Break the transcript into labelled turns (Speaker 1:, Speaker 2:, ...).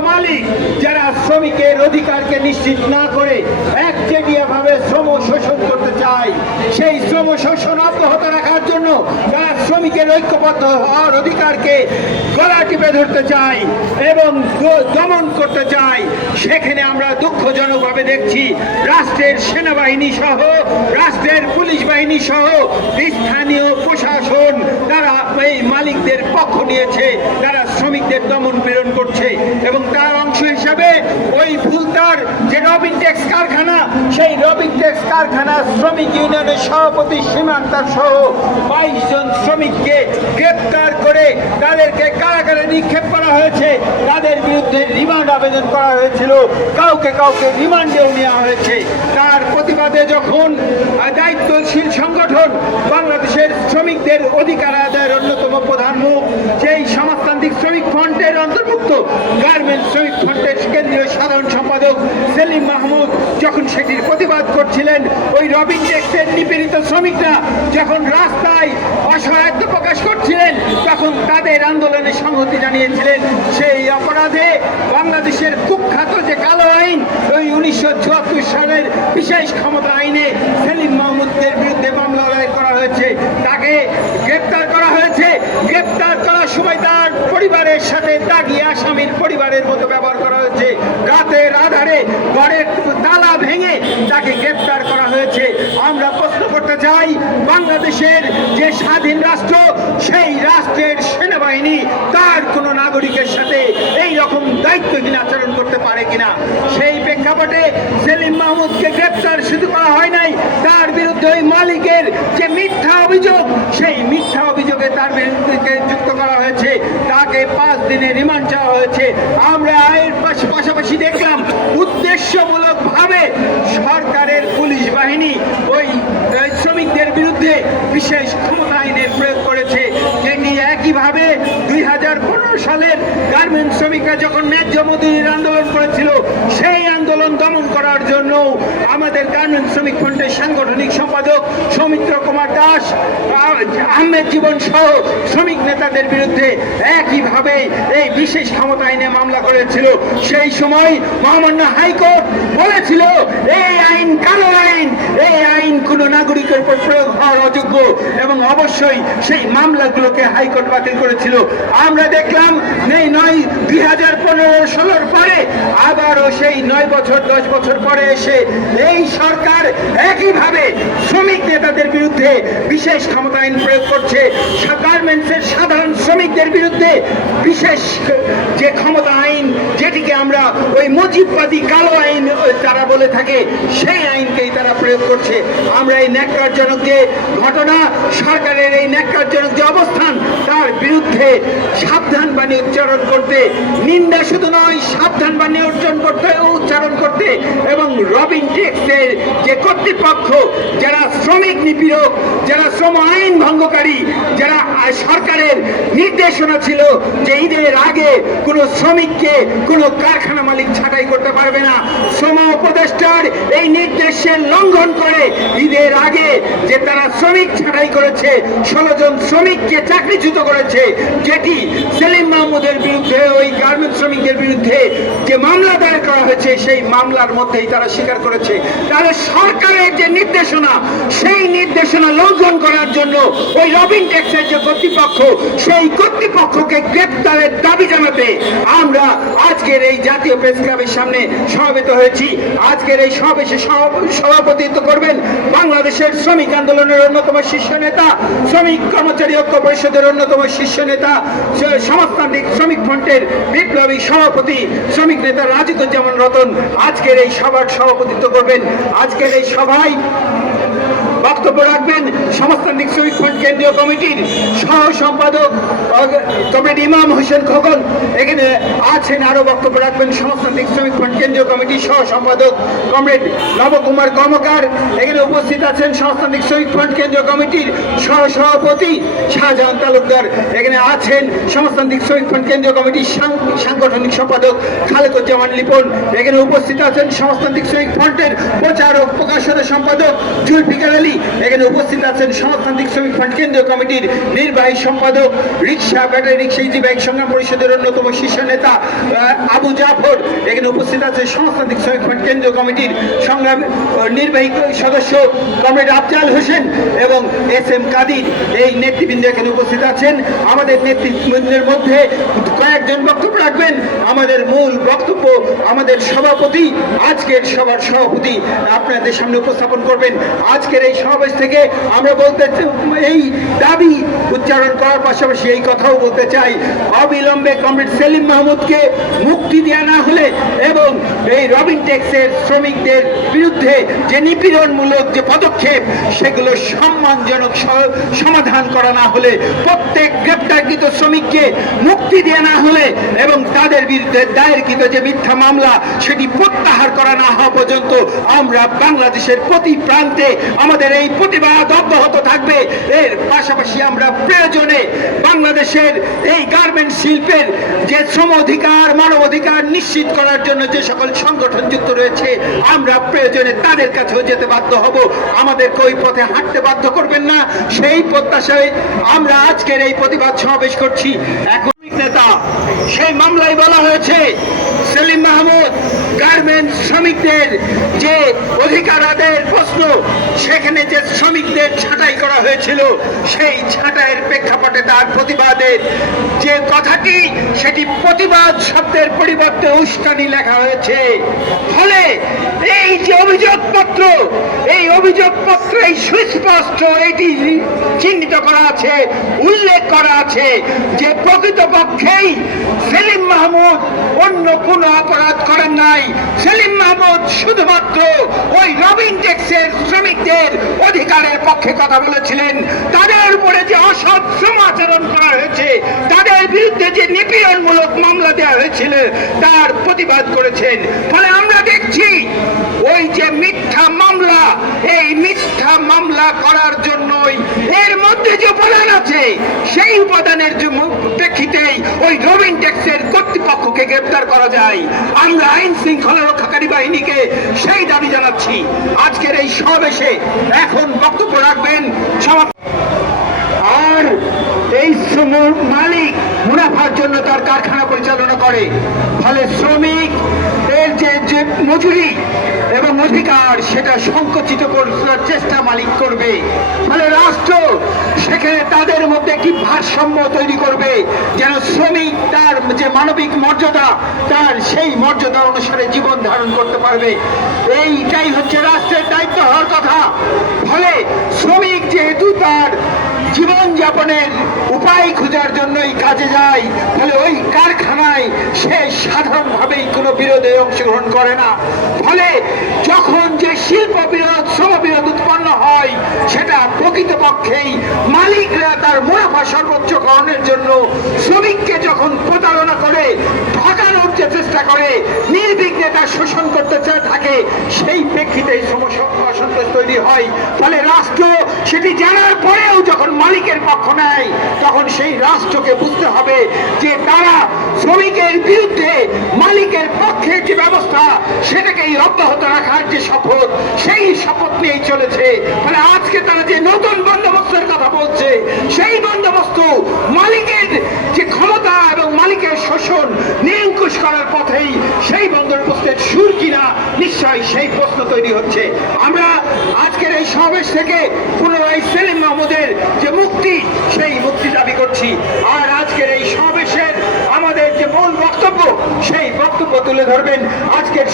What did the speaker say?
Speaker 1: মালিক যারা শ্রমিকের অধিকারকে নিশ্চিত না করে একচেটিয়া ভাবে শ্রম শোষণ করতে চায়, সেই শ্রম শোষণ অব্যাহত রাখার শ্রমিকের ঐক্যবদ্ধ হওয়ার অধিকারকে গলা টিপে ধরতে চায় এবং দমন করতে চায় সেখানে আমরা দুঃখজনকভাবে দেখছি রাষ্ট্রের সেনাবাহিনী সহ, রাষ্ট্রের পুলিশ বাহিনী সহ স্থানীয় প্রশাসন তারা এই মালিকদের পক্ষ নিয়েছে তারা শ্রমিকদের দমন প্রেরণ করছে এবং তার অংশ হিসাবে ওই ফুলতার যে রবিন টেক্স কারখানা সেই রবিন টেক্স কারখানা শ্রমিক ইউনিয়নের সভাপতি সীমান্তার সহ বাইশ জন শ্রমিককে গ্রেপ্তার করে তাদেরকে কারাগারে নিক্ষেপ করা হয়েছে। তাদের বিরুদ্ধে রিমান্ড আবেদন করা হয়েছিল। কাউকে কাউকে রিমান্ডেও নেওয়া হয়েছে। তার প্রতিবাদে যখন দায়িত্বশীল সংগঠন বাংলাদেশের শ্রমিকদের অধিকার আদায়ের অন্যতম প্রধান মুখ যেই সমাজতান্ত্রিক শ্রমিক ফ্রন্টের অন্তর্ভুক্ত গার্মেন্টস শ্রমিক ফ্রন্টের কেন্দ্রীয় সাধারণ সম্পাদক সেলিম মাহমুদ যখন সেটির প্রতিবাদ করছিলেন, ওই রবিন টেক্সের নিপীড়িত শ্রমিকরা যখন রাস্তায় অসহায়ত্ব প্রকাশ করছিলেন তখন তাদের আন্দোলনে সংহতি জানিয়েছিলেন, সেই অপরাধে বাংলাদেশের কুখ্যাত যে কালো আইন, ওই উনিশশো চুয়াত্তর সালের বিশেষ ক্ষমতা আইনে সেলিম মাহমুদের বিরুদ্ধে মামলা করা হয়েছে। তাকে গ্রেপ্তার করা হয়েছে। গ্রেপ্তার করার সময় তার পরিবারের সাথে দাগি আসামির পরিবারের মতো ব্যবহার করা হয়েছে। রাতের আধারে ঘরের তালা ভেঙে তাকে গ্রেপ্তার করা হয়েছে। আমরা চাই বাংলাদেশের যে স্বাধীন রাষ্ট্র, সেই রাষ্ট্রের সেনাবাহিনী তার কোনো নাগরিকের সাথে এই রকম দায়িত্বহীন আচরণ করতে পারে কিনা, সেই প্রেক্ষাপটে সেলিম মাহমুদকে গ্রেপ্তার শুধু করা হয় নাই, তার বিরুদ্ধে ওই মালিকের যে মিথ্যা অভিযোগ, সেই মিথ্যা অভিযোগে তার বিরুদ্ধে যুক্ত করা হয়েছে, তাকে পাঁচ দিনে রিমান্ড চাওয়া হয়েছে। আমরা আয়ের পাশ- পাশাপাশি দেখলাম উদ্দেশ্যমূলক ভাবে সরকারের পুলিশ বাহিনী ওই ওই শ্রমিকদের বিরুদ্ধে বিশেষ ক্ষমতা আইনের প্রয়োগ করেছে। যেটি একইভাবে দুই হাজার পনেরো সালের গার্মেন্টস শ্রমিকরা যখন ন্যায্য মজুরির আন্দোলন করেছিল, সেই আন্দোলন দমন করার জন্য আমাদের গার্মেন্ট শ্রমিক ফ্রন্টের সাংগঠনিক সম্পাদক সৌমিত্র দাস আহমেদ জীবন সহ শ্রমিক নেতাদের বিরুদ্ধে একইভাবে এই বিশেষ ক্ষমতা আইনে মামলা করেছিল। সেই সময় মহামান্য হাইকোর্ট বলেছিল, এই আইন কালো আইন, এই আইন কোনো নাগরিকের উপর প্রয়োগ হওয়ার অযোগ্য এবং অবশ্যই সেই মামলাগুলোকে হাইকোর্ট বাতিল করেছিল। আমরা দেখলাম এই নয়, দুই হাজার পনেরো ষোলোর পরে আবারও সেই নয় বছর, দশ বছর পরে এসে এই সরকার একইভাবে শ্রমিক নেতাদের বিরুদ্ধে বিশেষ ক্ষমতা আইন প্রয়োগ করছে গার্মেন্টসের সাধারণ শ্রমিকদের বিরুদ্ধে বিশেষ যে ক্ষমতা আইন, যেটিকে আমরা ওই মুজিববাদী কালো আইন তারা বলে থাকে, সেই আইনকেই তারা প্রয়োগ করছে। আমরা এই ন্যাক্কারজনক যে ঘটনা, সরকারের এই ন্যাক্কারজনক যে অবস্থান, তার বিরুদ্ধে সাবধান বাণী উচ্চারণ করতে, নিন্দা শুধু নয়, সাবধান বাণী অর্জন করতে, উচ্চারণ করতে এবং রবিন টেক্সের যে কর্তৃপক্ষ যারা শ্রমিক নিপীড়ক যারা শ্রম ভঙ্গকারী যারা সরকারের নির্দেশনা ছিল যে ঈদের আগে কোনো শ্রমিককে কোনো কারখানা মালিক ছাঁটাই করতে পারবে না, শ্রম উপদেষ্টার এই নির্দেশের লঙ্ঘন করে ঈদের আগে যে তারা শ্রমিক ছাঁটাই করেছে, ষোলো জন শ্রমিককে চাকরিচ্যুত করেছে, যেটি সেলিম মাহমুদের বিরুদ্ধে, ওই গার্মেন্ট শ্রমিকদের বিরুদ্ধে যে মামলা দায়ের করা হয়েছে, সেই মামলার মধ্যেই তারা স্বীকার করেছে। তাহলে সরকারের যে নির্দেশনা, সেই নির্দেশনা লঙ্ঘন করার জন্য ওই রবিন ট্যাক্সের যে কর্তৃপক্ষ, সেই কর্তৃপক্ষকে গ্রেপ্তারের দাবি জানাতে আমরা আজকের এই জাতীয় প্রেস ক্লাবের সামনে সমবেত হয়েছি। আজকের এই সমাবেশে সভা- সভাপতিত্ব করবেন বাংলাদেশের শ্রমিক আন্দোলনের অন্যতম শীর্ষ নেতা, শ্রমিক কর্মচারী ঐক্য পরিষদের অন্যতম শীর্ষ নেতা সমাজতান্ত্রিক শ্রমিক ফ্রন্টের বিপ্লবী সভাপতি, শ্রমিক নেতা রাজিত রাজিদুজ্জামান রতন। আজকের এই সভার সভাপতিত্ব করবেন। আজকের এই সভায় বক্তব্য রাখবেন সমাজতান্ত্রিক শ্রমিক ফ্রন্ট কেন্দ্রীয় কমিটির সহ সম্পাদক কমরেড ইমাম হোসেন খোকন, এখানে আছেন, আরও বক্তব্য রাখবেন সমাজতান্ত্রিক শ্রমিক ফ্রন্ট কেন্দ্রীয় কমিটির সহ সম্পাদক কমরেড নবকুমার কর্মকার, এখানে উপস্থিত আছেন সমাজতান্ত্রিক শ্রমিক ফ্রন্ট কেন্দ্রীয় কমিটির সহ সভাপতি শাহজাহান তালুকদার, এখানে আছেন সমাজতান্ত্রিক শ্রমিক ফ্রন্ট কেন্দ্রীয় কমিটির সাংগঠনিক সম্পাদক খালেকুজ্জামান লিপন, এখানে উপস্থিত আছেন সমাজতান্ত্রিক শ্রমিক ফ্রন্টের প্রচার ও প্রকাশনের সম্পাদক জুলফিকার আলী কাদি এখানে উপস্থিত আছেন সমাজতান্ত্রিক শ্রমিক ফান্ড কেন্দ্রীয় কমিটির নির্বাহী সম্পাদক রিক্সা, ব্যাটারি রিক্সা ইজিবাইক সংগ্রাম পরিষদের অন্যতম শীর্ষ নেতা আবু জাফর। এখানে উপস্থিত আছে সমাজতান্ত্রিক শ্রমিক ফান্ড কেন্দ্রীয় কমিটির সংগ্রাম নির্বাহী সদস্য কমরেড আফজাল হোসেন এবং এস এম কাদির। এই নেতৃবৃন্দ এখানে উপস্থিত আছেন। আমাদের নেতৃবৃন্দের মধ্যে কয়েকজন বক্তব্য রাখবেন। আমাদের মূল বক্তব্য আমাদের সভাপতি, আজকের সভার সভাপতি আপনাদের সামনে উপস্থাপন করবেন। আজকের এই সমাবেশ থেকে আমরা বলতে এই দাবি উচ্চারণ করার পাশাপাশি এই কথাও বলতে চাই, অবিলম্বে কমরেড সেলিম মাহমুদকে মুক্তি দেওয়া না হলে এবং এই রবিন ট্যাক্সের শ্রমিকদের বিরুদ্ধে যে নিপীড়নমূলক যে পদক্ষেপ, সেগুলো সম্মানজনক সমাধান করা না হলে, প্রত্যেক গ্রেপ্তারকৃত শ্রমিককে মুক্তি দেওয়া না হলে এবং তাদের বিরুদ্ধে দায়েরকৃত যে মিথ্যা মামলা, সেটি প্রত্যাহার করা না হওয়া পর্যন্ত আমরা বাংলাদেশের প্রতি প্রান্তে আমাদের এই প্রতিবাদ অব্যাহত থাকবে। এর পাশাপাশি আমরা প্রয়োজনে বাংলাদেশের এই গার্মেন্ট শিল্পের যে শ্রম অধিকার, মানব অধিকার নিশ্চিত করার জন্য যে সকল সংগঠন যুক্ত রয়েছে, আমরা প্রয়োজনে তাদের কাছেও যেতে বাধ্য হব। আমাদেরকে ওই পথে হাঁটতে বাধ্য করবেন না। সেই প্রত্যাশায় আমরা আজকের এই প্রতিবাদ সমাবেশ করছি। এখন নেতা, সেই মামলায় বলা হয়েছে সেলিম মাহমুদ গার্মেন্টস শ্রমিকদের যে অধিকার আদায়ের প্রশ্ন, সেখানে যে শ্রমিকদের ছাঁটাই করা হয়েছিল, সেই ছাঁটাইয়ের প্রেক্ষাপটে তার প্রতিবাদের যে কথাটি, সেটি প্রতিবাদ শব্দের পরিবর্তে উস্কানি লেখা হয়েছে। ফলে এই যে অভিযোগপত্র এই অভিযোগ পত্রেই সুস্পষ্ট, এটি চিহ্নিত করা আছে, উল্লেখ করা আছে যে প্রকৃতপক্ষেই সেলিম মাহমুদ অন্য কোনো অপরাধ করেন নাই। সেলিম শুধুমাত্র ওই রবিন ট্যাক্সের শ্রমিকদের অধিকারের পক্ষে কথা বলেছিলেন। তাদের উপরে যে অসৎ শ্রম আচরণ করা হয়েছে, তাদের বিরুদ্ধে যে নিপীড়নমূলক মামলা দেওয়া হয়েছিল, তার প্রতিবাদ করেছেন। ফলে আমরা দেখছি, ওই যে মিথ্যা মামলা, এই মিথ্যা মামলা করার জন্যই এর মধ্যে যে উপাদান আছে, সেই উপাদানের যে প্রেক্ষিতেই ওই রবিন ট্যাক্সের কর্তৃপক্ষকে গ্রেপ্তার করা যায়। আমরা আইন শৃঙ্খলা রক্ষাকারী বাহিনীকে সেই দাবি জানাচ্ছি। আজকের এই সমাবেশে এখন বক্তব্য রাখবেন আর এই মালিক মুনাফার জন্য তার কারখানা পরিচালনা করে। ফলে শ্রমিক, এর যে যে মজুরি এবং অধিকার, সেটা সংকুচিত করার চেষ্টা মালিক করবে। ফলে রাষ্ট্র সেখানে তাদের মধ্যে একটি ভারসাম্য তৈরি করবে, যেন শ্রমিক তার যে মানবিক মর্যাদা, তার সেই মর্যাদা অনুসারে জীবন ধারণ করতে পারবে। এইটাই হচ্ছে রাষ্ট্রের দায়িত্ব হওয়ার কথা। ফলে শ্রমিক যেহেতু তার জীবনযাপনের উপায় খোঁজার জন্যই কাজে যায়, ফলে ওই কারখানায় সে সাধারণভাবেই কোনো বিরোধে অংশগ্রহণ করে না। ফলে যখন যে শিল্প বিরোধ, শ্রম বিরোধ হয় সেটা প্রকৃতপক্ষেই মালিকরা তার মুনাফা সর্বোচ্চকরণের জন্য শ্রমিককে যখন প্রতারণা করে চেষ্টা করে, নির্বিঘ্নে তার শোষণ করতে চেয়ে থাকে, সেই প্রেক্ষিতে অসন্তোষ তৈরি হয়। ফলে রাষ্ট্র সেটি জানার পরেও যখন মালিকের পক্ষ নেয়, তখন সেই রাষ্ট্রকে বুঝতে হবে যে তারা শ্রমিকের বিরুদ্ধে মালিকের পক্ষে যে ব্যবস্থা, সেটাকেই অব্যাহত রাখার যে শপথ, সেই শপথ নিয়েই চলেছে। ফলে আজকে তারা যে নতুন বন্দোবস্তের কথা বলছে, সেই বন্দোবস্ত মালিকের যে ক্ষমতা মালিকের শোষণ নিরঙ্কুশ করার পথেই সেই বন্দর প্রশ্নের সুর কিনা নিশ্চয়ই সেই প্রশ্ন তৈরি হচ্ছে। আমরা আজকের এই সমাবেশ থেকে পুনরায় সেলিম মাহমুদের যে মুক্তি, সেই মুক্তি দাবি করছি। আর আজকের এই সমাবেশের আমাদের যে মূল বক্তব্য, সেই বক্তব্য তুলে ধরবেন আজকের